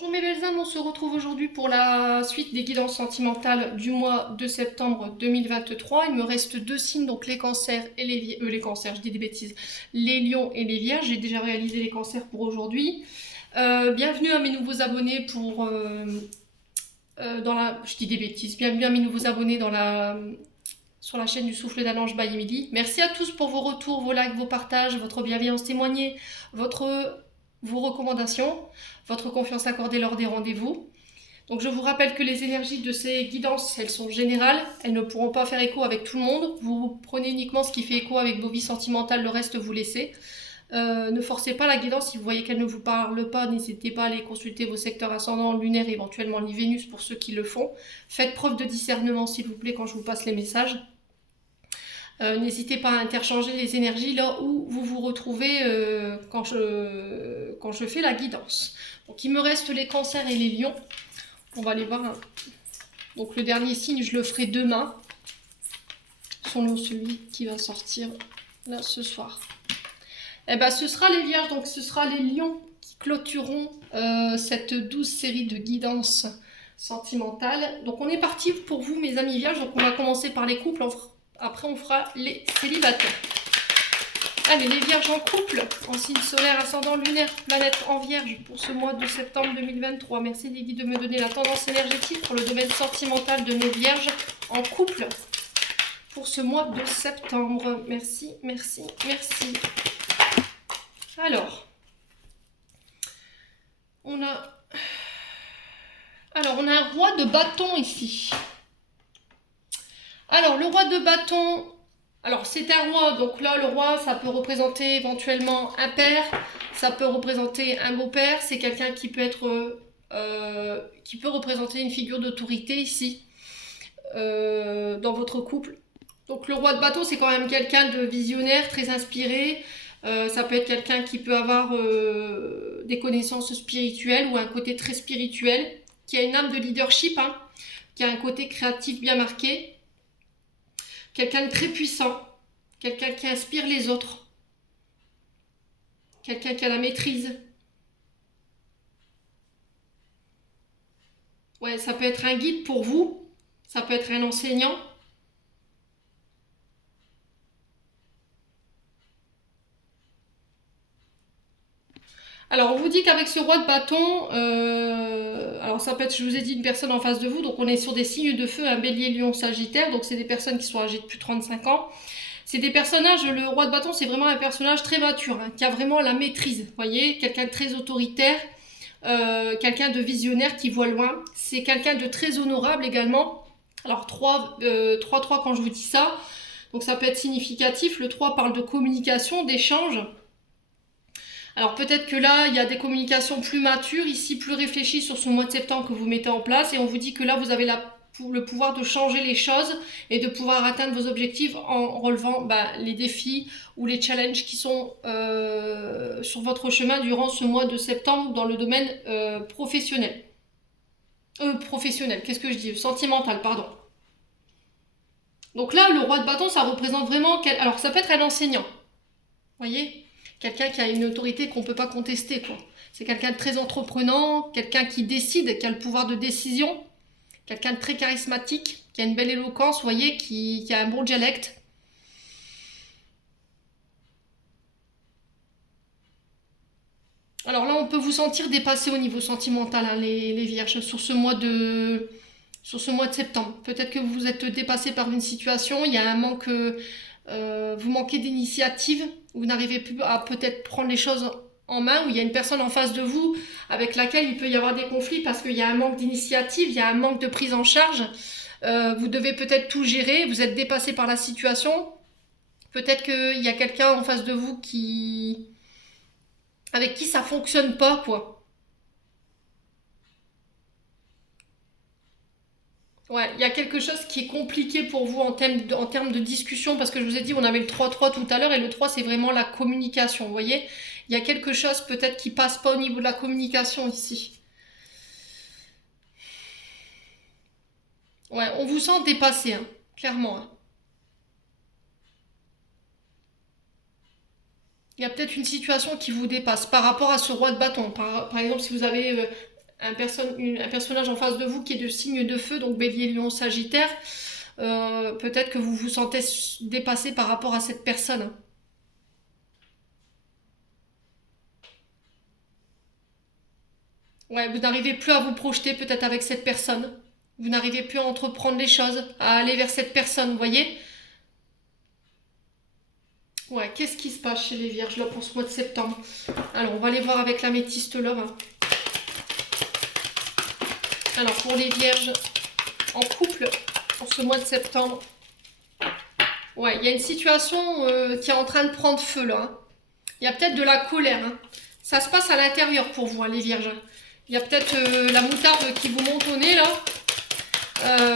Bonjour mes belles âmes, on se retrouve aujourd'hui pour la suite des guidances sentimentales du mois de septembre 2023. Il me reste deux signes, donc les cancers et les cancers, je dis des bêtises, les lions et les vierges. J'ai déjà réalisé les cancers pour aujourd'hui. Bienvenue à mes nouveaux abonnés je dis des bêtises, bienvenue à mes nouveaux abonnés sur la chaîne du Souffle d'un Ange by Emily. Merci à tous pour vos retours, vos likes, vos partages, votre bienveillance témoignée, vos recommandations, votre confiance accordée lors des rendez-vous. Donc je vous rappelle que les énergies de ces guidances, elles sont générales, elles ne pourront pas faire écho avec tout le monde. Vous prenez uniquement ce qui fait écho avec vos vies sentimentales, le reste vous laissez. Ne forcez pas la guidance, si vous voyez qu'elle ne vous parle pas, n'hésitez pas à aller consulter vos secteurs ascendants, lunaires, éventuellement les Vénus pour ceux qui le font. Faites preuve de discernement s'il vous plaît quand je vous passe les messages. N'hésitez pas à interchanger les énergies là où vous vous retrouvez quand je fais la guidance. Donc il me reste les cancers et les lions. On va aller voir. Donc le dernier signe, je le ferai demain. Selon celui qui va sortir là ce soir. Eh ben, ce sera les vierges, donc ce sera les lions qui clôtureront cette douce série de guidances sentimentales. Donc on est parti pour vous mes amis vierges. Donc on va commencer par les couples. Après, on fera les célibataires. Allez, les vierges en couple, en signe solaire, ascendant, lunaire, planète en vierge pour ce mois de septembre 2023. Merci les guides de me donner la tendance énergétique pour le domaine sentimental de nos vierges en couple pour ce mois de septembre. Merci, merci, merci. Alors, on a un roi de bâton ici. Alors, le roi de bâton, alors c'est un roi, donc là le roi ça peut représenter éventuellement un père, ça peut représenter un beau-père, c'est quelqu'un qui peut être, qui peut représenter une figure d'autorité ici, dans votre couple. Donc le roi de bâton c'est quand même quelqu'un de visionnaire, très inspiré, ça peut être quelqu'un qui peut avoir des connaissances spirituelles ou un côté très spirituel, qui a une âme de leadership, hein, qui a un côté créatif bien marqué. Quelqu'un de très puissant, quelqu'un qui inspire les autres, quelqu'un qui a la maîtrise. Ouais, ça peut être un guide pour vous, ça peut être un enseignant. Alors, on vous dit qu'avec ce roi de bâton, alors ça peut être, je vous ai dit, une personne en face de vous, donc on est sur des signes de feu, un bélier, lion, sagittaire, donc c'est des personnes qui sont âgées de plus de 35 ans. C'est des personnages, le roi de bâton, c'est vraiment un personnage très mature, hein, qui a vraiment la maîtrise, vous voyez, quelqu'un de très autoritaire, quelqu'un de visionnaire qui voit loin. C'est quelqu'un de très honorable également. Alors 3 quand je vous dis ça, donc ça peut être significatif. Le 3 parle de communication, d'échange. Alors peut-être que là, il y a des communications plus matures, ici plus réfléchies sur ce mois de septembre que vous mettez en place, et on vous dit que là, vous avez le pouvoir de changer les choses et de pouvoir atteindre vos objectifs en relevant les défis ou les challenges qui sont sur votre chemin durant ce mois de septembre dans le domaine professionnel. Professionnel, qu'est-ce que je dis? Sentimental, pardon. Donc là, le roi de bâton, ça représente vraiment... Alors ça peut être un enseignant, vous voyez, quelqu'un qui a une autorité qu'on ne peut pas contester, quoi. C'est quelqu'un de très entreprenant, quelqu'un qui décide, qui a le pouvoir de décision, quelqu'un de très charismatique, qui a une belle éloquence, vous voyez, qui a un bon dialecte. Alors là, on peut vous sentir dépassé au niveau sentimental, hein, les vierges, sur ce mois de septembre. Peut-être que vous vous êtes dépassé par une situation, il y a un manque... vous manquez d'initiative, vous n'arrivez plus à peut-être prendre les choses en main, ou il y a une personne en face de vous avec laquelle il peut y avoir des conflits parce qu'il y a un manque d'initiative, il y a un manque de prise en charge. Vous devez peut-être tout gérer, vous êtes dépassé par la situation. Peut-être qu'il y a quelqu'un en face de vous avec qui ça fonctionne pas, quoi. Ouais, il y a quelque chose qui est compliqué pour vous en termes de discussion, parce que je vous ai dit, on avait le 3-3 tout à l'heure, et le 3 c'est vraiment la communication, vous voyez. Il y a quelque chose peut-être qui passe pas au niveau de la communication ici. Ouais, on vous sent dépassé, hein, clairement, hein. Il y a peut-être une situation qui vous dépasse par rapport à ce roi de bâton. Par exemple, si vous avez un personnage en face de vous qui est de signe de feu, donc Bélier, Lion, Sagittaire, peut-être que vous vous sentez dépassé par rapport à cette personne. Ouais, vous n'arrivez plus à vous projeter peut-être avec cette personne. Vous n'arrivez plus à entreprendre les choses, à aller vers cette personne, vous voyez? Ouais, qu'est-ce qui se passe chez les Vierges là pour ce mois de septembre? Alors, on va aller voir avec l'améthyste love, hein. Alors, pour les Vierges en couple, pour ce mois de septembre, ouais, il y a une situation qui est en train de prendre feu là, hein. Il y a peut-être de la colère, hein. Ça se passe à l'intérieur pour vous, hein, les Vierges. Il y a peut-être la moutarde qui vous monte au nez là,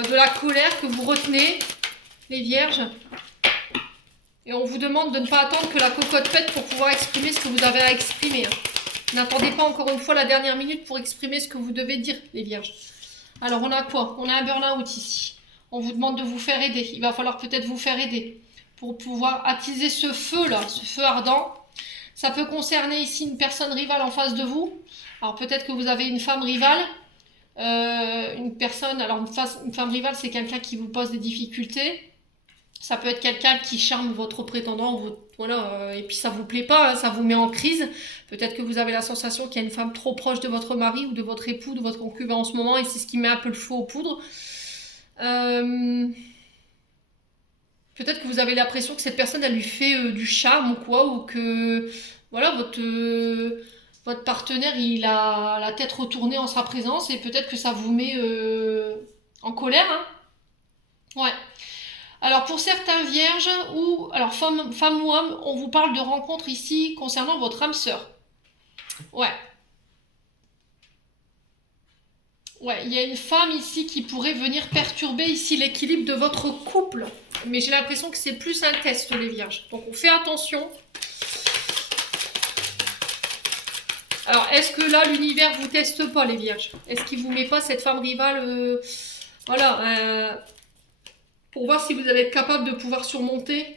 de la colère que vous retenez, les Vierges. Et on vous demande de ne pas attendre que la cocotte pète pour pouvoir exprimer ce que vous avez à exprimer, hein. N'attendez pas encore une fois la dernière minute pour exprimer ce que vous devez dire, les Vierges. Alors, on a quoi? On a un burn-out ici. On vous demande de vous faire aider. Il va falloir peut-être vous faire aider pour pouvoir attiser ce feu-là, ce feu ardent. Ça peut concerner ici une personne rivale en face de vous. Alors, peut-être que vous avez une femme rivale. Une personne... Alors, une femme rivale, c'est quelqu'un qui vous pose des difficultés. Ça peut être quelqu'un qui charme votre prétendant, voilà, et puis ça vous plaît pas, hein, ça vous met en crise. Peut-être que vous avez la sensation qu'il y a une femme trop proche de votre mari ou de votre époux, de votre concubin en ce moment, et c'est ce qui met un peu le feu aux poudres. Peut-être que vous avez l'impression que cette personne, elle lui fait du charme ou quoi, ou que voilà, votre partenaire, il a la tête retournée en sa présence, et peut-être que ça vous met en colère, hein. Ouais. Alors pour certains vierges, ou alors femme ou homme, on vous parle de rencontres ici concernant votre âme sœur. Ouais. Ouais, il y a une femme ici qui pourrait venir perturber ici l'équilibre de votre couple. Mais j'ai l'impression que c'est plus un test, les vierges. Donc on fait attention. Alors est-ce que là l'univers vous teste pas, les vierges? Est-ce qu'il vous met pas cette femme rivale voilà, pour voir si vous allez être capable de pouvoir surmonter?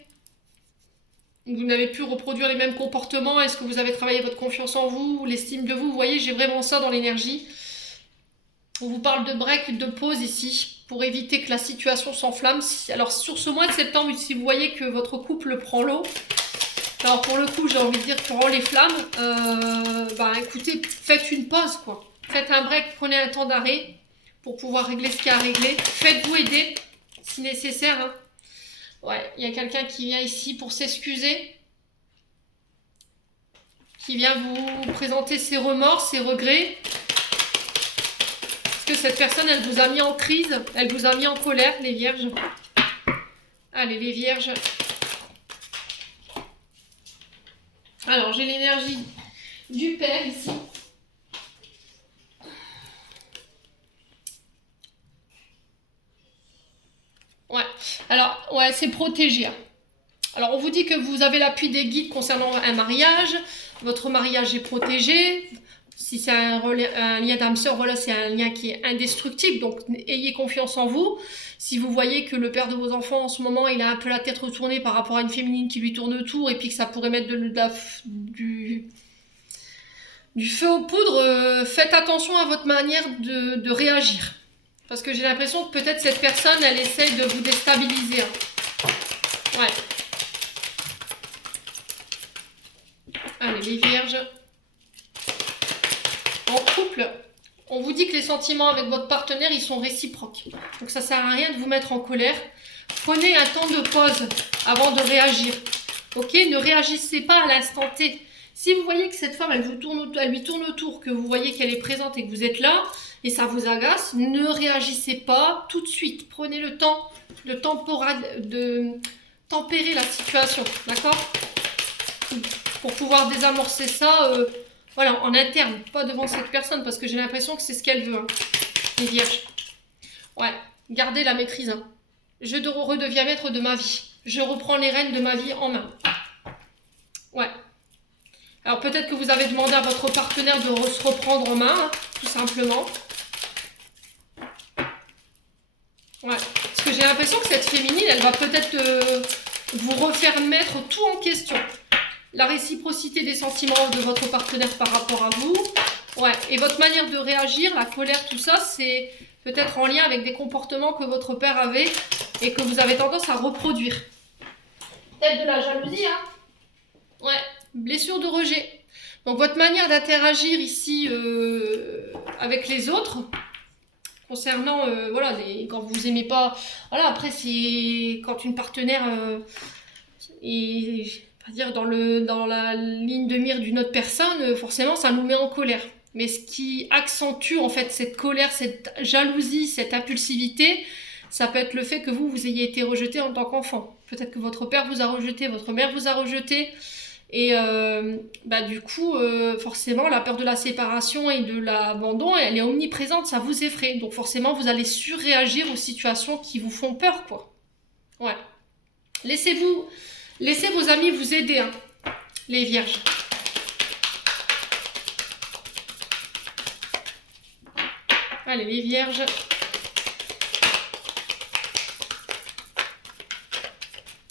Vous n'avez plus reproduire les mêmes comportements. Est-ce que vous avez travaillé votre confiance en vous, l'estime de vous? Vous voyez, j'ai vraiment ça dans l'énergie. On vous parle de break, de pause ici, pour éviter que la situation s'enflamme. Alors sur ce mois de septembre, si vous voyez que votre couple prend l'eau, alors pour le coup, j'ai envie de dire prend les flammes, bah écoutez, faites une pause, quoi. Faites un break, prenez un temps d'arrêt pour pouvoir régler ce qu'il y a à régler. Faites-vous aider, si nécessaire, hein. Ouais, il y a quelqu'un qui vient ici pour s'excuser, qui vient vous présenter ses remords, ses regrets. Parce que cette personne, elle vous a mis en crise, elle vous a mis en colère, les vierges. Allez, les vierges. Alors, j'ai l'énergie du père ici. Ouais, alors, ouais, c'est protégé, hein. Alors, on vous dit que vous avez l'appui des guides concernant un mariage. Votre mariage est protégé. Si c'est un lien d'âme sœur, voilà, c'est un lien qui est indestructible. Donc, ayez confiance en vous. Si vous voyez que le père de vos enfants, en ce moment, il a un peu la tête retournée par rapport à une féminine qui lui tourne autour et puis que ça pourrait mettre du feu aux poudres, faites attention à votre manière de réagir. Parce que j'ai l'impression que peut-être cette personne, elle essaye de vous déstabiliser, hein. Ouais. Allez, les vierges. En couple, on vous dit que les sentiments avec votre partenaire, ils sont réciproques. Donc ça sert à rien de vous mettre en colère. Prenez un temps de pause avant de réagir. Ok, ne réagissez pas à l'instant T. Si vous voyez que cette femme, elle lui tourne autour, que vous voyez qu'elle est présente et que vous êtes là, et ça vous agace, ne réagissez pas tout de suite. Prenez le temps de tempérer la situation, d'accord? Pour pouvoir désamorcer ça, voilà, en interne, pas devant cette personne, parce que j'ai l'impression que c'est ce qu'elle veut, hein, les vierges. Ouais, gardez la maîtrise, hein. Je redeviens maître de ma vie. Je reprends les rênes de ma vie en main. Ouais. Alors peut-être que vous avez demandé à votre partenaire de se reprendre en main, hein, tout simplement. Ouais. Parce que j'ai l'impression que cette féminine, elle va peut-être vous refaire mettre tout en question. La réciprocité des sentiments de votre partenaire par rapport à vous, Ouais, et votre manière de réagir, la colère, tout ça, c'est peut-être en lien avec des comportements que votre père avait et que vous avez tendance à reproduire. Peut-être de la jalousie, hein? Ouais, blessure de rejet. Donc votre manière d'interagir ici avec les autres, concernant, voilà, quand vous aimez pas, voilà, après c'est quand une partenaire est, pas dire, dans la ligne de mire d'une autre personne, forcément ça nous met en colère. Mais ce qui accentue en fait cette colère, cette jalousie, cette impulsivité, ça peut être le fait que vous ayez été rejeté en tant qu'enfant. Peut-être que votre père vous a rejeté, votre mère vous a rejeté. Et du coup, forcément, la peur de la séparation et de l'abandon, elle est omniprésente, ça vous effraie. Donc forcément, vous allez surréagir aux situations qui vous font peur, quoi. Ouais. Laissez vos amis vous aider, hein, les vierges. Allez, les vierges.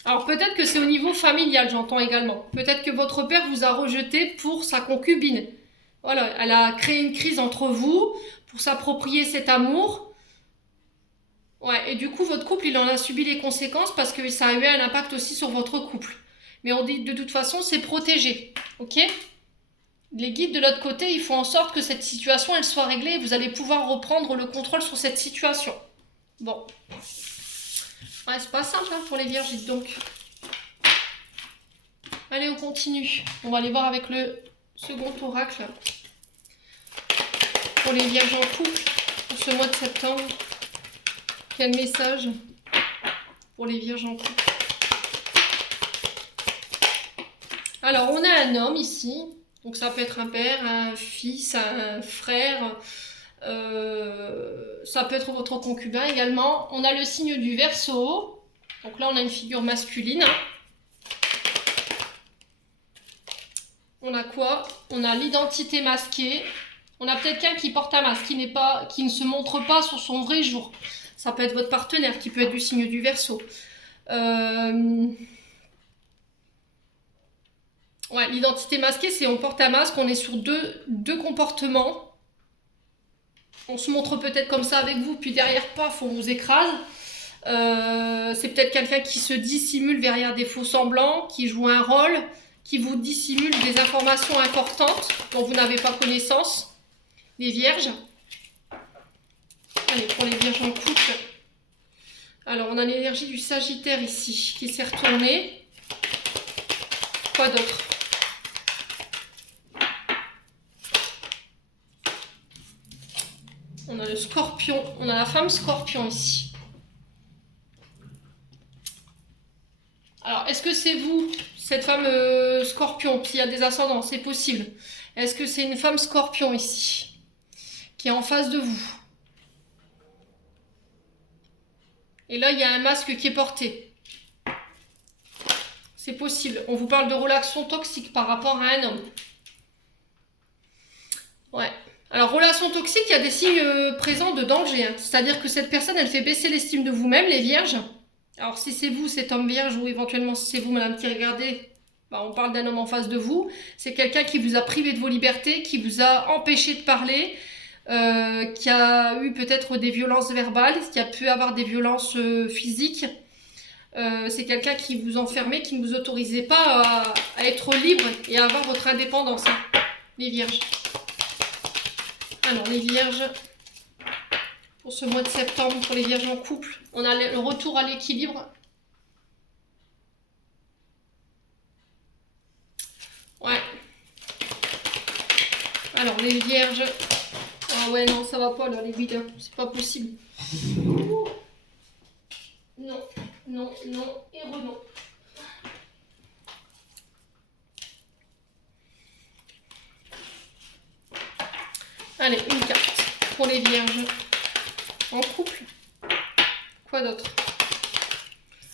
Alors peut-être que c'est au niveau familial, j'entends également. Peut-être que votre père vous a rejeté pour sa concubine. Voilà, elle a créé une crise entre vous pour s'approprier cet amour. Ouais, et du coup, votre couple, il en a subi les conséquences parce que ça a eu un impact aussi sur votre couple. Mais on dit de toute façon, c'est protégé. Ok ? Les guides de l'autre côté, ils font en sorte que cette situation, elle soit réglée et vous allez pouvoir reprendre le contrôle sur cette situation. Bon. Ouais, c'est pas simple hein, pour les vierges, dites donc. Allez, on continue. On va aller voir avec le second oracle. Pour les vierges en couple, pour ce mois de septembre. Quel message pour les vierges en couple? Alors, on a un homme ici. Donc, ça peut être un père, un fils, un frère. Ça peut être votre concubin également. On a le signe du Verseau. Donc là, on a une figure masculine. On a quoi? On a l'identité masquée. On a peut-être quelqu'un qui porte un masque, qui ne se montre pas sur son vrai jour. Ça peut être votre partenaire, qui peut être du signe du Verseau. Ouais, l'identité masquée, c'est on porte un masque, on est sur deux comportements. On se montre peut-être comme ça avec vous, puis derrière, paf, on vous écrase. C'est peut-être quelqu'un qui se dissimule derrière des faux semblants, qui joue un rôle, qui vous dissimule des informations importantes dont vous n'avez pas connaissance. Les vierges. Allez, pour les vierges en couple. Alors, on a l'énergie du Sagittaire ici, qui s'est retournée. Quoi d'autre? On a le Scorpion. On a la femme Scorpion ici. Alors, est-ce que c'est vous, cette femme Scorpion, s'il y a des ascendants, c'est possible. Est-ce que c'est une femme Scorpion ici, qui est en face de vous? Et là, il y a un masque qui est porté. C'est possible. On vous parle de relations toxiques par rapport à un homme. Ouais. Alors, relation toxique, il y a des signes présents de danger. Hein. C'est-à-dire que cette personne, elle fait baisser l'estime de vous-même, les vierges. Alors, si c'est vous, cet homme vierge, ou éventuellement si c'est vous, madame, qui regardez, on parle d'un homme en face de vous. C'est quelqu'un qui vous a privé de vos libertés, qui vous a empêché de parler, qui a eu peut-être des violences verbales, qui a pu avoir des violences physiques. C'est quelqu'un qui vous enfermait, qui ne vous autorisait pas à être libre et à avoir votre indépendance, hein, les vierges. Alors, les vierges, pour ce mois de septembre, pour les vierges en couple, on a le retour à l'équilibre. Ouais. Alors, les vierges... Ah ouais, non, ça va pas, là, les vides, c'est pas possible. Ouh. Non, non, non, et non. Allez, une carte pour les vierges en couple. Quoi d'autre?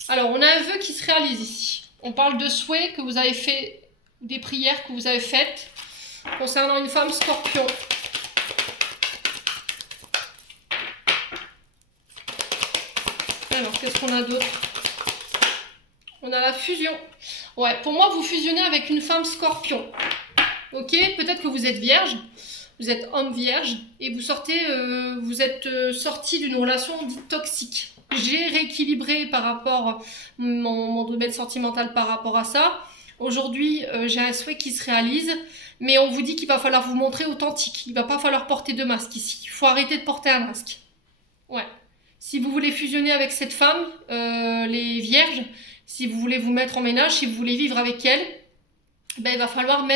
Alors, on a un vœu qui se réalise ici. On parle de souhaits que vous avez fait, des prières que vous avez faites concernant une femme Scorpion. Alors, qu'est-ce qu'on a d'autre? On a la fusion. Ouais, pour moi, vous fusionnez avec une femme Scorpion. Ok, peut-être que vous êtes vierge. vous êtes homme vierge, et vous êtes sorti d'une relation dite toxique. J'ai rééquilibré par rapport mon domaine sentimental par rapport à ça. Aujourd'hui, j'ai un souhait qui se réalise, mais on vous dit qu'il va falloir vous montrer authentique. Il va pas falloir porter de masque ici. Il faut arrêter de porter un masque. Ouais. Si vous voulez fusionner avec cette femme, les vierges, si vous voulez vous mettre en ménage, si vous voulez vivre avec elle, ben, il va falloir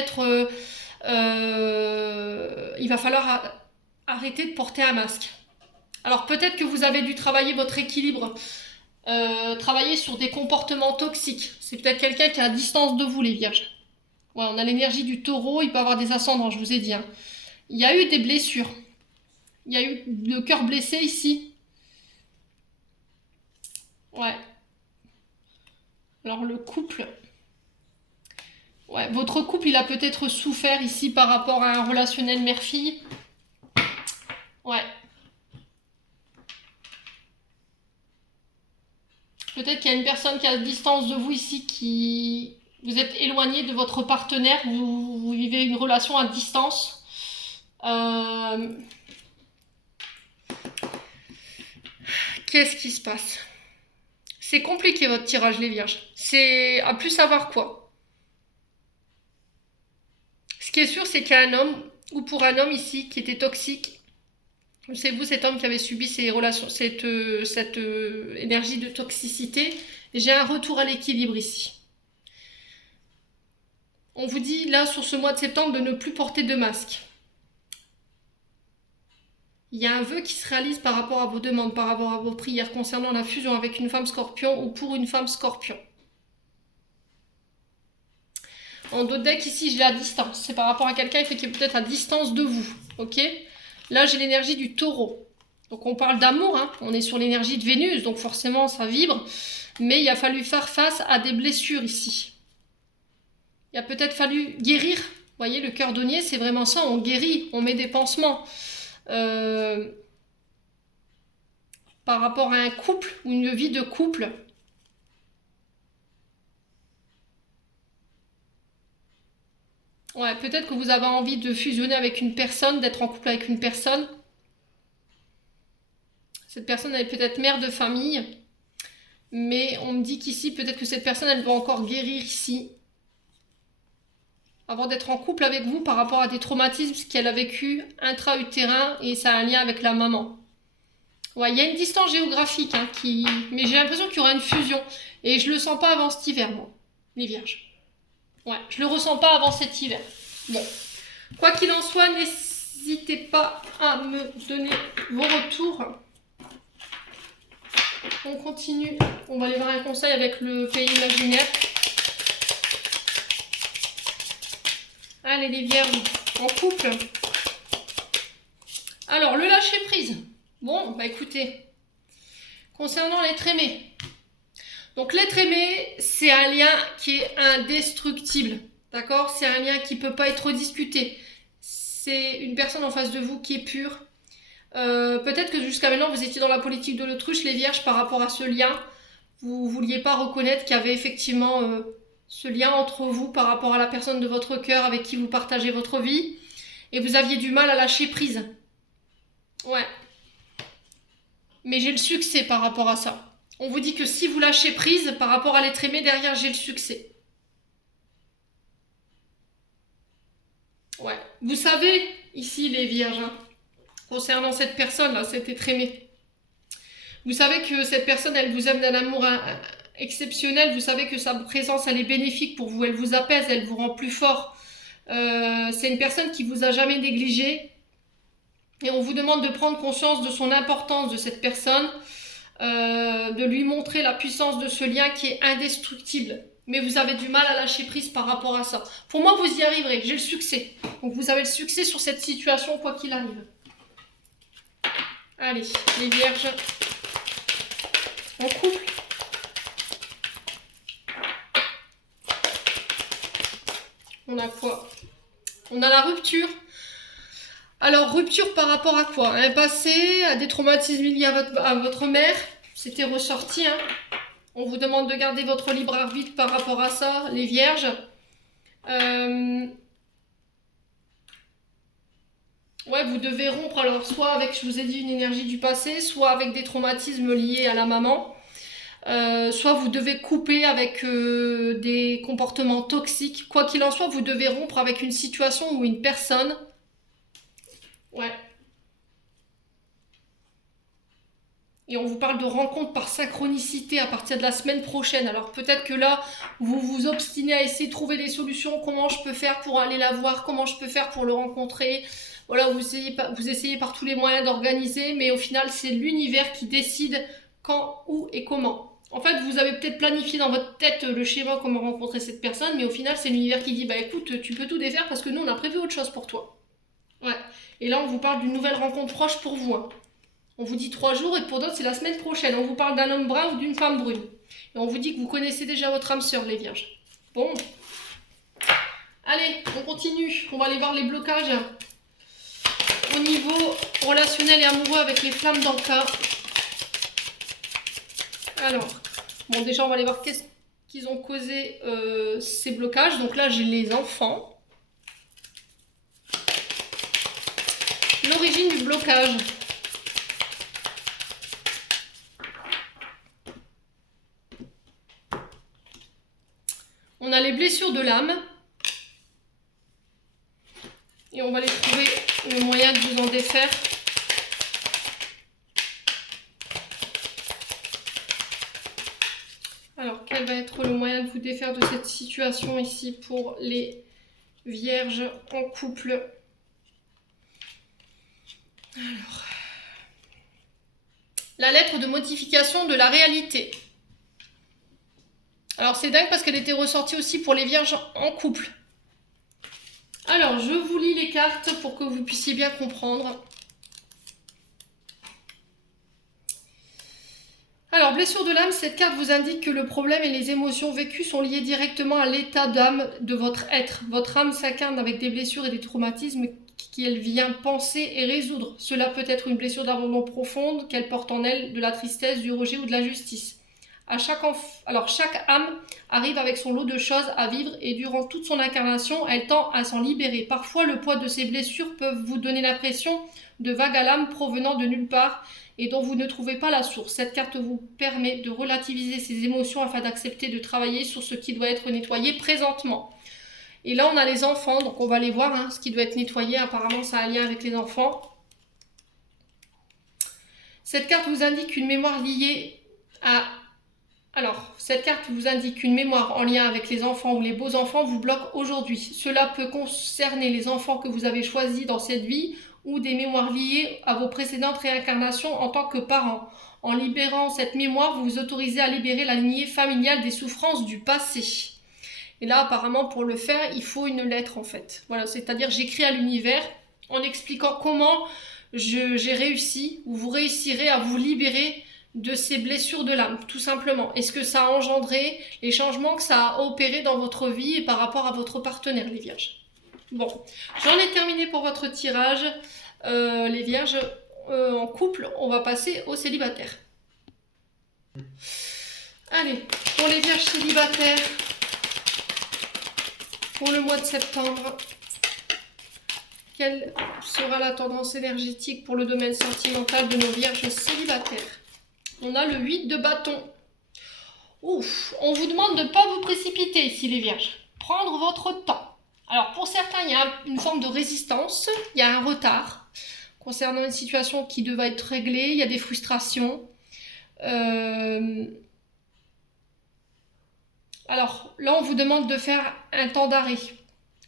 arrêter de porter un masque. Alors peut-être que vous avez dû travailler votre équilibre, travailler sur des comportements toxiques. C'est peut-être quelqu'un qui est à distance de vous, les vierges. Ouais, on a l'énergie du taureau, il peut avoir des ascendants, je vous ai dit. Hein. Il y a eu des blessures. Il y a eu le cœur blessé ici. Ouais. Alors le couple. Ouais, votre couple, il a peut-être souffert ici par rapport à un relationnel mère-fille. Ouais. Peut-être qu'il y a une personne qui est à distance de vous ici, qui vous êtes éloigné de votre partenaire, vous vivez une relation à distance. Qu'est-ce qui se passe? C'est compliqué votre tirage, les vierges. C'est à plus savoir quoi. Ce qui est sûr, c'est qu'il y a un homme, ou pour un homme ici, qui était toxique. C'est vous, cet homme qui avait subi ces relations, cette énergie de toxicité. J'ai un retour à l'équilibre ici. On vous dit là, sur ce mois de septembre, de ne plus porter de masque. Il y a un vœu qui se réalise par rapport à vos demandes, par rapport à vos prières concernant la fusion avec une femme scorpion ou pour une femme scorpion. En d'autres decks, ici, j'ai la distance. C'est par rapport à quelqu'un qui est peut-être à distance de vous. Ok ? Là, j'ai l'énergie du taureau. Donc, on parle d'amour. Hein. On est sur l'énergie de Vénus. Donc, forcément, ça vibre. Mais il a fallu faire face à des blessures ici. Il a peut-être fallu guérir. Vous voyez, le cœur denier, c'est vraiment ça. On guérit. On met des pansements. Par rapport à un couple ou une vie de couple. Ouais, peut-être que vous avez envie de fusionner avec une personne, d'être en couple avec une personne. Cette personne, elle est peut-être mère de famille. Mais on me dit qu'ici, peut-être que cette personne, elle doit encore guérir ici. Avant d'être en couple avec vous par rapport à des traumatismes qu'elle a vécu intra-utérin et ça a un lien avec la maman. Ouais, il y a une distance géographique, hein, mais j'ai l'impression qu'il y aura une fusion. Et je le sens pas avant cet hiver, moi, les vierges. Ouais, je le ressens pas avant cet hiver. Bon, quoi qu'il en soit, n'hésitez pas à me donner vos retours. On continue. On va aller voir un conseil avec le pays imaginaire. Allez, les vierges, en couple. Alors, le lâcher prise. Bon, bah écoutez, concernant l'être aimé. Donc, l'être aimé, c'est un lien qui est indestructible. D'accord? C'est un lien qui ne peut pas être discuté. C'est une personne en face de vous qui est pure. Peut-être que jusqu'à maintenant, vous étiez dans la politique de l'autruche, les vierges, par rapport à ce lien. Vous ne vouliez pas reconnaître qu'il y avait effectivement ce lien entre vous par rapport à la personne de votre cœur avec qui vous partagez votre vie. Et vous aviez du mal à lâcher prise. Ouais. Mais j'ai le succès par rapport à ça. On vous dit que si vous lâchez prise par rapport à l'être aimé, derrière j'ai le succès. Ouais. Vous savez, ici les vierges, hein, concernant cette personne-là, cet être aimé, vous savez que cette personne, elle vous aime d'un amour exceptionnel. Vous savez que sa présence, elle est bénéfique pour vous. Elle vous apaise, elle vous rend plus fort. C'est une personne qui vous a jamais négligé. Et on vous demande de prendre conscience de son importance, de cette personne. De lui montrer la puissance de ce lien qui est indestructible. Mais vous avez du mal à lâcher prise par rapport à ça. Pour moi, vous y arriverez. J'ai le succès. Donc vous avez le succès sur cette situation, quoi qu'il arrive. Allez, les vierges. En couple. On a quoi? On a la rupture. Alors, rupture par rapport à quoi? Un passé, à des traumatismes liés à votre mère. C'était ressorti. Hein. On vous demande de garder votre libre arbitre par rapport à ça, les vierges. Ouais, vous devez rompre alors soit avec, je vous ai dit, une énergie du passé, soit avec des traumatismes liés à la maman, soit vous devez couper avec des comportements toxiques. Quoi qu'il en soit, vous devez rompre avec une situation ou une personne. Ouais. Et on vous parle de rencontres par synchronicité à partir de la semaine prochaine. Alors peut-être que là, vous vous obstinez à essayer de trouver des solutions. Comment je peux faire pour aller la voir? Comment je peux faire pour le rencontrer? Voilà, vous essayez par tous les moyens d'organiser, mais au final, c'est l'univers qui décide quand, où et comment. En fait, vous avez peut-être planifié dans votre tête le schéma comment rencontrer cette personne, mais au final, c'est l'univers qui dit, bah écoute, tu peux tout défaire parce que nous, on a prévu autre chose pour toi. Ouais. Et là, on vous parle d'une nouvelle rencontre proche pour vous, hein. On vous dit 3 jours et pour d'autres, c'est la semaine prochaine. On vous parle d'un homme brun ou d'une femme brune. Et on vous dit que vous connaissez déjà votre âme sœur, les vierges. Bon. Allez, on continue. On va aller voir les blocages au niveau relationnel et amoureux avec les flammes d'Anka. Alors, bon, déjà, on va aller voir qu'est-ce qu'ils ont causé ces blocages. Donc là, j'ai les enfants. L'origine du blocage. On a les blessures de l'âme. Et on va les trouver le moyen de vous en défaire. Alors, quel va être le moyen de vous défaire de cette situation ici pour les vierges en couple? Alors, la lettre de modification de la réalité. Alors, c'est dingue parce qu'elle était ressortie aussi pour les vierges en couple. Alors, je vous lis les cartes pour que vous puissiez bien comprendre. Alors, blessure de l'âme, cette carte vous indique que le problème et les émotions vécues sont liés directement à l'état d'âme de votre être. Votre âme s'incarne avec des blessures et des traumatismes qu'elle vient penser et résoudre. Cela peut être une blessure d'abandon profonde qu'elle porte en elle, de la tristesse, du rejet ou de l'injustice. Alors, chaque âme arrive avec son lot de choses à vivre et durant toute son incarnation, elle tend à s'en libérer. Parfois, le poids de ces blessures peut vous donner l'impression de vagues à l'âme provenant de nulle part et dont vous ne trouvez pas la source. Cette carte vous permet de relativiser ces émotions afin d'accepter de travailler sur ce qui doit être nettoyé présentement. Et là, on a les enfants, donc on va aller voir hein, ce qui doit être nettoyé. Apparemment, ça a un lien avec les enfants. Cette carte vous indique une mémoire liée à... Alors, cette carte vous indique qu'une mémoire en lien avec les enfants ou les beaux-enfants vous bloque aujourd'hui. Cela peut concerner les enfants que vous avez choisis dans cette vie ou des mémoires liées à vos précédentes réincarnations en tant que parents. En libérant cette mémoire, vous vous autorisez à libérer la lignée familiale des souffrances du passé. Et là, apparemment, pour le faire, il faut une lettre, en fait. Voilà, c'est-à-dire j'écris à l'univers en expliquant comment j'ai réussi, ou vous réussirez à vous libérer de ces blessures de l'âme, tout simplement. Est-ce que ça a engendré les changements que ça a opéré dans votre vie et par rapport à votre partenaire, les vierges? Bon, j'en ai terminé pour votre tirage. Les vierges en couple, on va passer aux célibataires. Allez, pour les vierges célibataires, pour le mois de septembre, quelle sera la tendance énergétique pour le domaine sentimental de nos vierges célibataires? On a le 8 de bâton. Ouf, on vous demande de ne pas vous précipiter ici les vierges. Prendre votre temps. Alors pour certains, il y a une forme de résistance, il y a un retard concernant une situation qui devait être réglée, il y a des frustrations. Alors là, on vous demande de faire un temps d'arrêt.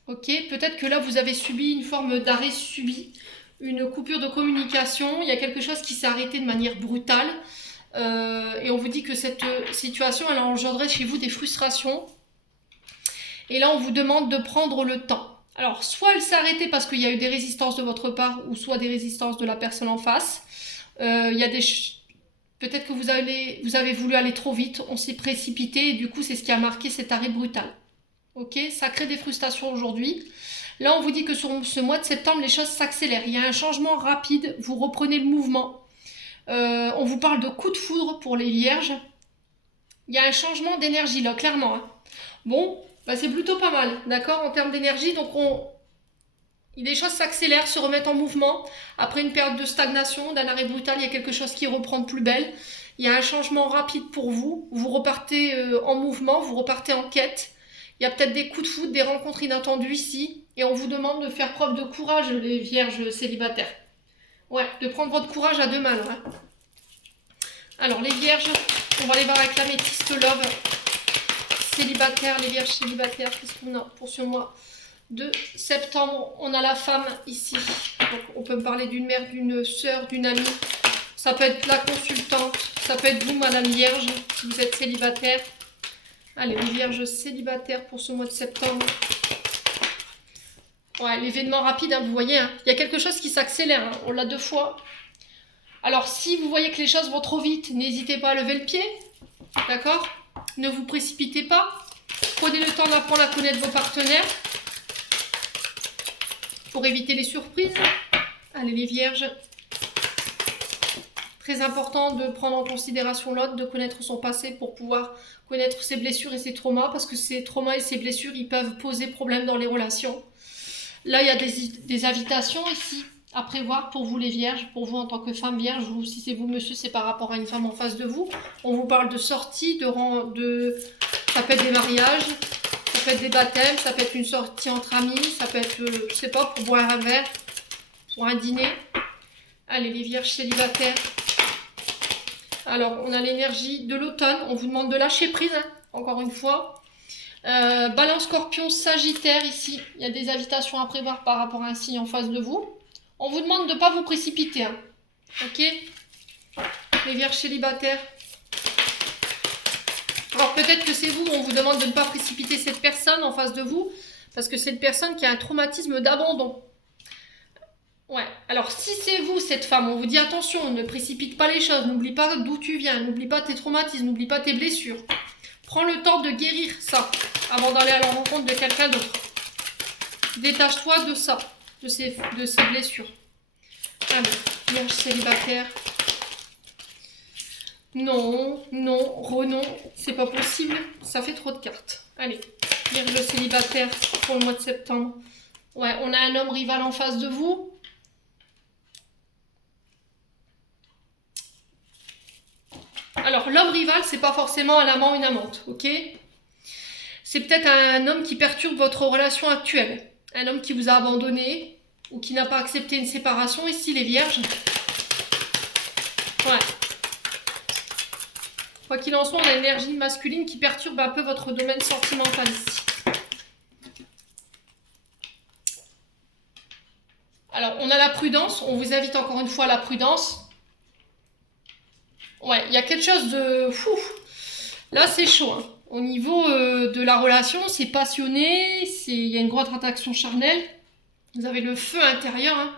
Ok, peut-être que là, vous avez subi une forme d'arrêt subi, une coupure de communication, il y a quelque chose qui s'est arrêté de manière brutale. Et on vous dit que cette situation, elle a engendré chez vous des frustrations. Et là, on vous demande de prendre le temps. Alors, soit elle s'est arrêtée parce qu'il y a eu des résistances de votre part, ou soit des résistances de la personne en face. Il y a peut-être que vous avez voulu aller trop vite, on s'est précipité, et du coup, c'est ce qui a marqué cet arrêt brutal. Ok, ça crée des frustrations aujourd'hui. Là, on vous dit que sur ce mois de septembre, les choses s'accélèrent. Il y a un changement rapide, vous reprenez le mouvement. On vous parle de coup de foudre pour les vierges. Il y a un changement d'énergie là, clairement. Hein. Bon, bah c'est plutôt pas mal, d'accord, en termes d'énergie. Donc, Les choses s'accélèrent, se remettent en mouvement. Après une période de stagnation, d'un arrêt brutal, il y a quelque chose qui reprend de plus belle. Il y a un changement rapide pour vous. Vous repartez en mouvement, vous repartez en quête. Il y a peut-être des coups de foudre, des rencontres inattendues ici. Et on vous demande de faire preuve de courage, les vierges célibataires. Ouais, de prendre votre courage à deux mains. Là. Alors, les vierges, on va aller voir avec l'améthyste love. Célibataire, les vierges célibataires, qu'est-ce qu'on a pour ce mois de septembre? On a la femme ici. Donc, on peut me parler d'une mère, d'une sœur, d'une amie. Ça peut être la consultante. Ça peut être vous, Madame Vierge, si vous êtes célibataire. Allez, les vierges célibataires pour ce mois de septembre. Ouais, l'événement rapide, hein, vous voyez, hein, il y a quelque chose qui s'accélère, hein, on l'a 2 fois. Alors, si vous voyez que les choses vont trop vite, n'hésitez pas à lever le pied, d'accord? Ne vous précipitez pas. Prenez le temps d'apprendre à connaître vos partenaires pour éviter les surprises. Allez, les vierges. Très important de prendre en considération l'autre, de connaître son passé pour pouvoir connaître ses blessures et ses traumas, parce que ces traumas et ces blessures, ils peuvent poser problème dans les relations. Là, il y a des invitations ici à prévoir pour vous les vierges, pour vous en tant que femme vierge, ou si c'est vous monsieur, c'est par rapport à une femme en face de vous. On vous parle de sortie, ça peut être des mariages, ça peut être des baptêmes, ça peut être une sortie entre amis, ça peut être, je sais pas, pour boire un verre, pour un dîner. Allez, les vierges célibataires. Alors, on a l'énergie de l'automne, on vous demande de lâcher prise, hein, encore une fois. Balance, Scorpion, Sagittaire, ici, il y a des invitations à prévoir par rapport à un signe en face de vous. On vous demande de ne pas vous précipiter, hein. Ok? Les vierges célibataires. Alors peut-être que c'est vous, on vous demande de ne pas précipiter cette personne en face de vous, parce que c'est une personne qui a un traumatisme d'abandon. Ouais, alors si c'est vous, cette femme, on vous dit attention, ne précipite pas les choses, n'oublie pas d'où tu viens, n'oublie pas tes traumatismes, n'oublie pas tes blessures. Prends le temps de guérir ça avant d'aller à la rencontre de quelqu'un d'autre. Détache-toi de ça, de ces blessures. Allez, vierge célibataire. Non, non, renon, c'est pas possible, ça fait trop de cartes. Allez, vierge célibataire pour le mois de septembre. Ouais, on a un homme rival en face de vous. Alors, l'homme rival, c'est pas forcément un amant ou une amante, ok? C'est peut-être un homme qui perturbe votre relation actuelle. Un homme qui vous a abandonné ou qui n'a pas accepté une séparation. Ici, les vierges. Ouais. Quoi qu'il en soit, on a l'énergie masculine qui perturbe un peu votre domaine sentimental ici. Alors, on a la prudence. On vous invite encore une fois à la prudence. Ouais, il y a quelque chose de... Fou. Là, c'est chaud. Hein. Au niveau de la relation, c'est passionné. Il y a une grande attraction charnelle. Vous avez le feu intérieur hein,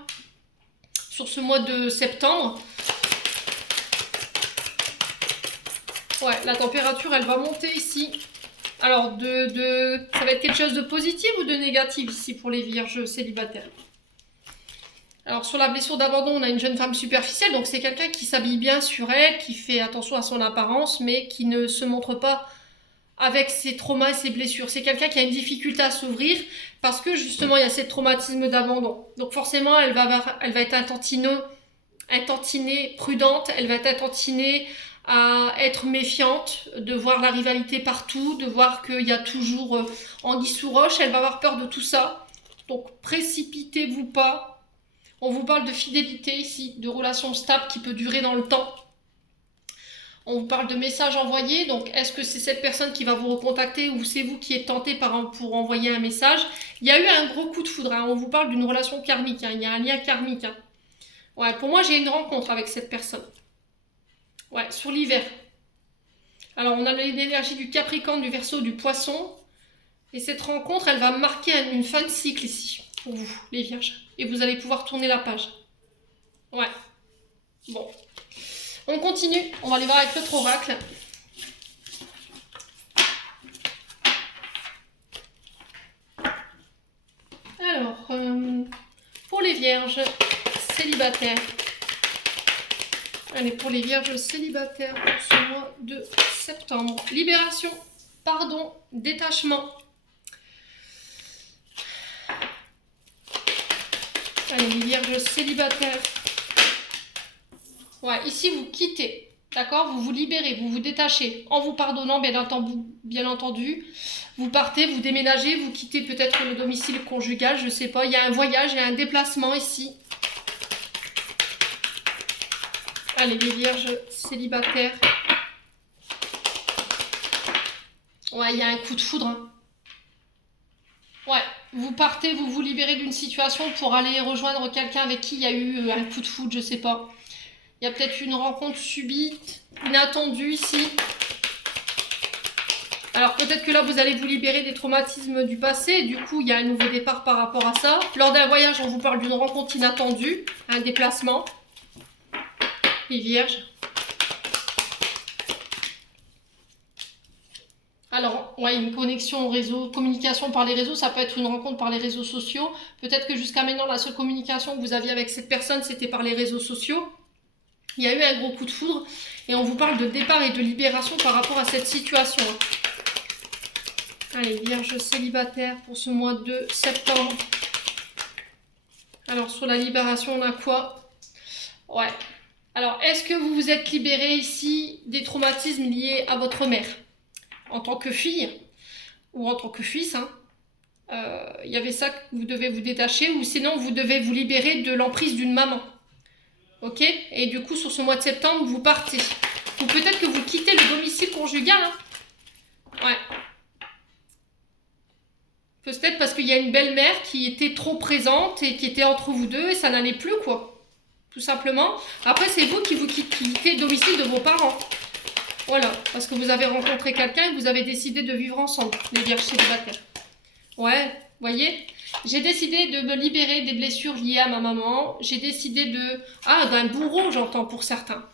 sur ce mois de septembre. Ouais, la température, elle va monter ici. Alors, ça va être quelque chose de positif ou de négatif ici pour les vierges célibataires? Alors, sur la blessure d'abandon, on a une jeune femme superficielle. Donc, c'est quelqu'un qui s'habille bien sur elle, qui fait attention à son apparence, mais qui ne se montre pas avec ses traumas et ses blessures. C'est quelqu'un qui a une difficulté à s'ouvrir parce que, justement, il y a ce traumatisme d'abandon. Donc, forcément, elle va être intentinée, prudente. Elle va être intentinée à être méfiante, de voir la rivalité partout, de voir qu'il y a toujours anguille sous roche. Elle va avoir peur de tout ça. Donc, précipitez-vous pas. On vous parle de fidélité ici, de relations stables qui peut durer dans le temps. On vous parle de messages envoyés. Donc, est-ce que c'est cette personne qui va vous recontacter ou c'est vous qui êtes tenté pour envoyer un message? Il y a eu un gros coup de foudre. Hein. On vous parle d'une relation karmique. Hein. Il y a un lien karmique. Hein. Ouais, pour moi, j'ai une rencontre avec cette personne. Ouais, sur l'hiver. Alors, on a l'énergie du Capricorne, du Verseau, du Poisson. Et cette rencontre, elle va marquer une fin de cycle ici, pour vous, les Vierges. Et vous allez pouvoir tourner la page. Ouais. Bon. On continue. On va aller voir avec l'autre oracle. Alors, pour les Vierges célibataires. Allez, pour les vierges célibataires pour ce mois de septembre. Libération, pardon, détachement. Allez, les vierges célibataires. Ouais, ici, vous quittez. D'accord? Vous vous libérez, vous vous détachez. En vous pardonnant, bien entendu. Vous partez, vous déménagez, vous quittez peut-être le domicile conjugal, je sais pas. Il y a un voyage, il y a un déplacement ici. Allez, les vierges célibataires. Ouais, il y a un coup de foudre. Hein. Ouais, vous partez, vous vous libérez d'une situation pour aller rejoindre quelqu'un avec qui il y a eu un coup de foudre, je sais pas. Il y a peut-être une rencontre subite, inattendue ici. Alors peut-être que là, vous allez vous libérer des traumatismes du passé. Et du coup, il y a un nouveau départ par rapport à ça. Lors d'un voyage, on vous parle d'une rencontre inattendue, un déplacement. Les vierges. Alors, ouais, une connexion au réseau, communication par les réseaux, ça peut être une rencontre par les réseaux sociaux. Peut-être que jusqu'à maintenant, la seule communication que vous aviez avec cette personne, c'était par les réseaux sociaux. Il y a eu un gros coup de foudre et on vous parle de départ et de libération par rapport à cette situation. Allez, vierge célibataire pour ce mois de septembre. Alors, sur la libération, on a quoi? Ouais. Alors, est-ce que vous vous êtes libéré ici des traumatismes liés à votre mère? En tant que fille ou en tant que fils, hein, y avait ça que vous devez vous détacher ou sinon vous devez vous libérer de l'emprise d'une maman. Ok? Et du coup, sur ce mois de septembre, vous partez. Ou peut-être que vous quittez le domicile conjugal. Hein. Ouais. Peut-être parce qu'il y a une belle-mère qui était trop présente et qui était entre vous deux et ça n'allait plus, quoi. Tout simplement. Après, c'est vous qui vous quittez le domicile de vos parents. Voilà. Parce que vous avez rencontré quelqu'un et vous avez décidé de vivre ensemble, les vierges célibataires. Ouais, voyez? J'ai décidé de me libérer des blessures liées à ma maman. J'ai décidé de... Ah, d'un bourreau, j'entends, pour certains.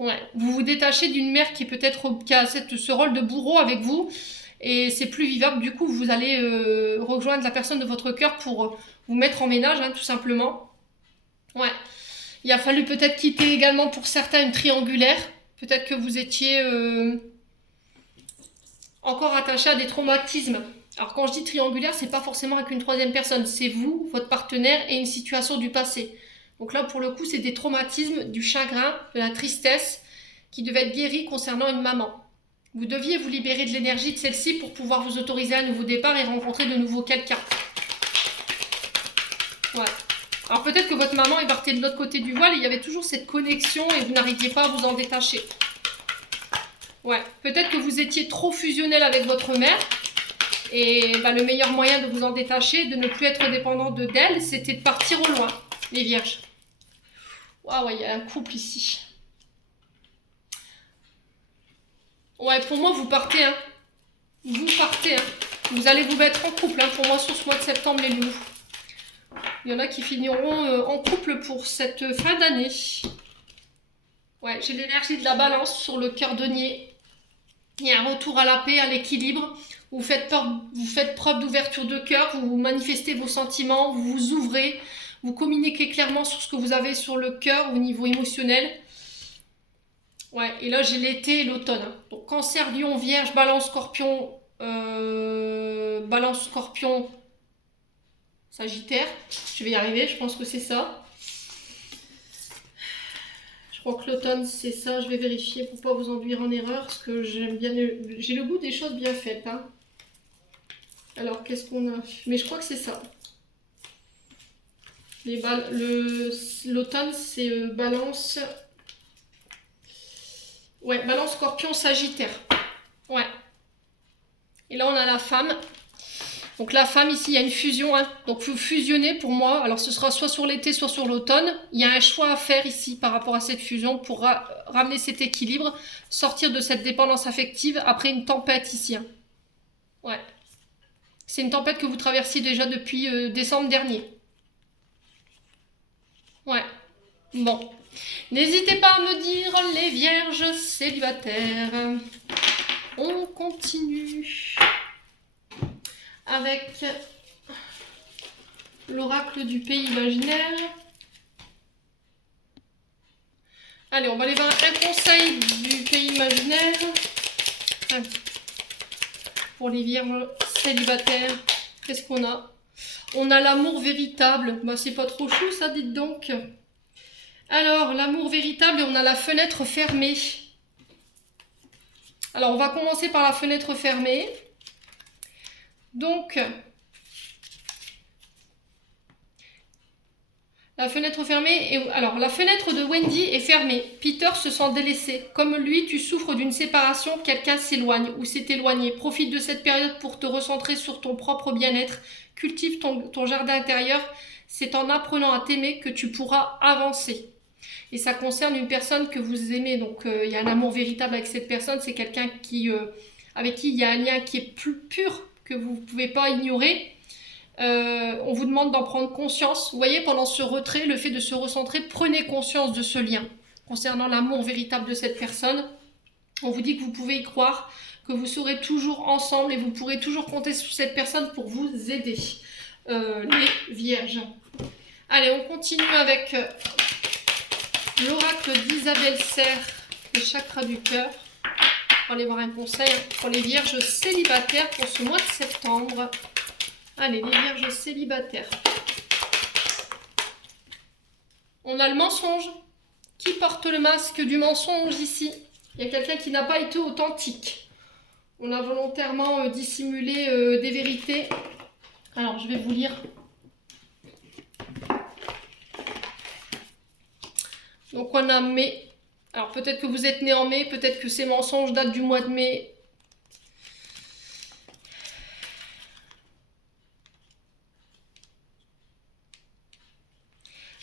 Ouais, vous vous détachez d'une mère qui est peut-être qui a ce rôle de bourreau avec vous. Et c'est plus vivable. Du coup, vous allez rejoindre la personne de votre cœur pour vous mettre en ménage, hein, tout simplement. Ouais. Il a fallu peut-être quitter également pour certains une triangulaire. Peut-être que vous étiez encore attaché à des traumatismes. Alors quand je dis triangulaire, c'est pas forcément avec une troisième personne, c'est vous, votre partenaire et une situation du passé. Donc là pour le coup c'est des traumatismes, du chagrin, de la tristesse qui devaient être guéris concernant une maman. Vous deviez vous libérer de l'énergie de celle-ci pour pouvoir vous autoriser à un nouveau départ et rencontrer de nouveau quelqu'un. Ouais. Alors peut-être que votre maman est partie de l'autre côté du voile et il y avait toujours cette connexion et vous n'arriviez pas à vous en détacher. Ouais. Peut-être que vous étiez trop fusionnel avec votre mère. Et le meilleur moyen de vous en détacher, de ne plus être dépendant d'elle, c'était de partir au loin, les vierges. Waouh, il y a un couple ici. Ouais, pour moi, vous partez. Hein. Vous partez. Hein. Vous allez vous mettre en couple, hein, pour moi, sur ce mois de septembre, les loups. Il y en a qui finiront en couple pour cette fin d'année. Ouais, j'ai l'énergie de la balance sur le cœur denier. Il y a un retour à la paix, à l'équilibre. Vous faites preuve d'ouverture de cœur, vous manifestez vos sentiments, vous vous ouvrez, vous communiquez clairement sur ce que vous avez sur le cœur au niveau émotionnel. Ouais, et là j'ai l'été et l'automne. Hein. Donc Cancer, Lion, Vierge, Balance, Scorpion, Sagittaire. Je vais y arriver, je pense que c'est ça. Je crois que l'automne c'est ça, je vais vérifier pour pas vous induire en erreur, parce que j'aime bien j'ai le goût des choses bien faites. Hein. Alors, qu'est-ce qu'on a? Mais je crois que c'est ça. L'automne, c'est Balance. Ouais, Balance, Scorpion, Sagittaire. Ouais. Et là, on a la femme. Donc, la femme, ici, il y a une fusion. Hein. Donc, vous fusionnez pour moi. Alors, ce sera soit sur l'été, soit sur l'automne. Il y a un choix à faire ici par rapport à cette fusion pour ramener cet équilibre, sortir de cette dépendance affective après une tempête ici. Hein. Ouais. C'est une tempête que vous traversiez déjà depuis décembre dernier. Ouais. Bon. N'hésitez pas à me dire, les vierges célibataires. On continue avec l'oracle du pays imaginaire. Allez, on va aller voir un conseil du pays imaginaire. Pour les vierges célibataires, qu'est-ce qu'on a? On a l'amour véritable. Bah, c'est pas trop chou ça, dites donc. Alors, l'amour véritable et on a la fenêtre fermée. Alors, on va commencer par la fenêtre fermée. Donc, la fenêtre fermée. Alors, la fenêtre de Wendy est fermée. Peter se sent délaissé. Comme lui, tu souffres d'une séparation, quelqu'un s'éloigne ou s'est éloigné. Profite de cette période pour te recentrer sur ton propre bien-être. Cultive ton jardin intérieur. C'est en apprenant à t'aimer que tu pourras avancer. Et ça concerne une personne que vous aimez. Donc, il y a un amour véritable avec cette personne. C'est quelqu'un avec qui il y a un lien qui est plus pur, que vous ne pouvez pas ignorer. On vous demande d'en prendre conscience. Vous voyez, pendant ce retrait, le fait de se recentrer, prenez conscience de ce lien. Concernant l'amour véritable de cette personne, on vous dit que vous pouvez y croire, que vous serez toujours ensemble et vous pourrez toujours compter sur cette personne pour vous aider. Les vierges. Allez, on continue avec l'oracle d'Isabelle Serre, le chakra du cœur. On va aller voir un conseil pour les vierges célibataires pour ce mois de septembre. Allez, les vierges célibataires. On a le mensonge. Qui porte le masque du mensonge ici? Il y a quelqu'un qui n'a pas été authentique. On a volontairement dissimulé des vérités. Alors, je vais vous lire. Donc, on a mai. Alors, peut-être que vous êtes né en mai, peut-être que ces mensonges datent du mois de mai.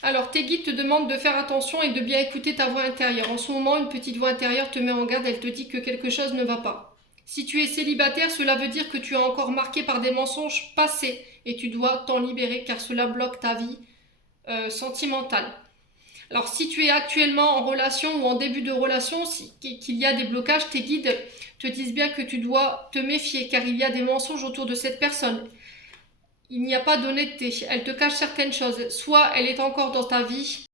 Alors, tes guides te demandent de faire attention et de bien écouter ta voix intérieure. En ce moment, une petite voix intérieure te met en garde, elle te dit que quelque chose ne va pas. Si tu es célibataire, cela veut dire que tu es encore marqué par des mensonges passés et tu dois t'en libérer car cela bloque ta vie sentimentale. Alors, si tu es actuellement en relation ou en début de relation, qu'il y a des blocages, tes guides te disent bien que tu dois te méfier car il y a des mensonges autour de cette personne. Il n'y a pas d'honnêteté, elle te cache certaines choses. Soit elle est encore dans ta vie,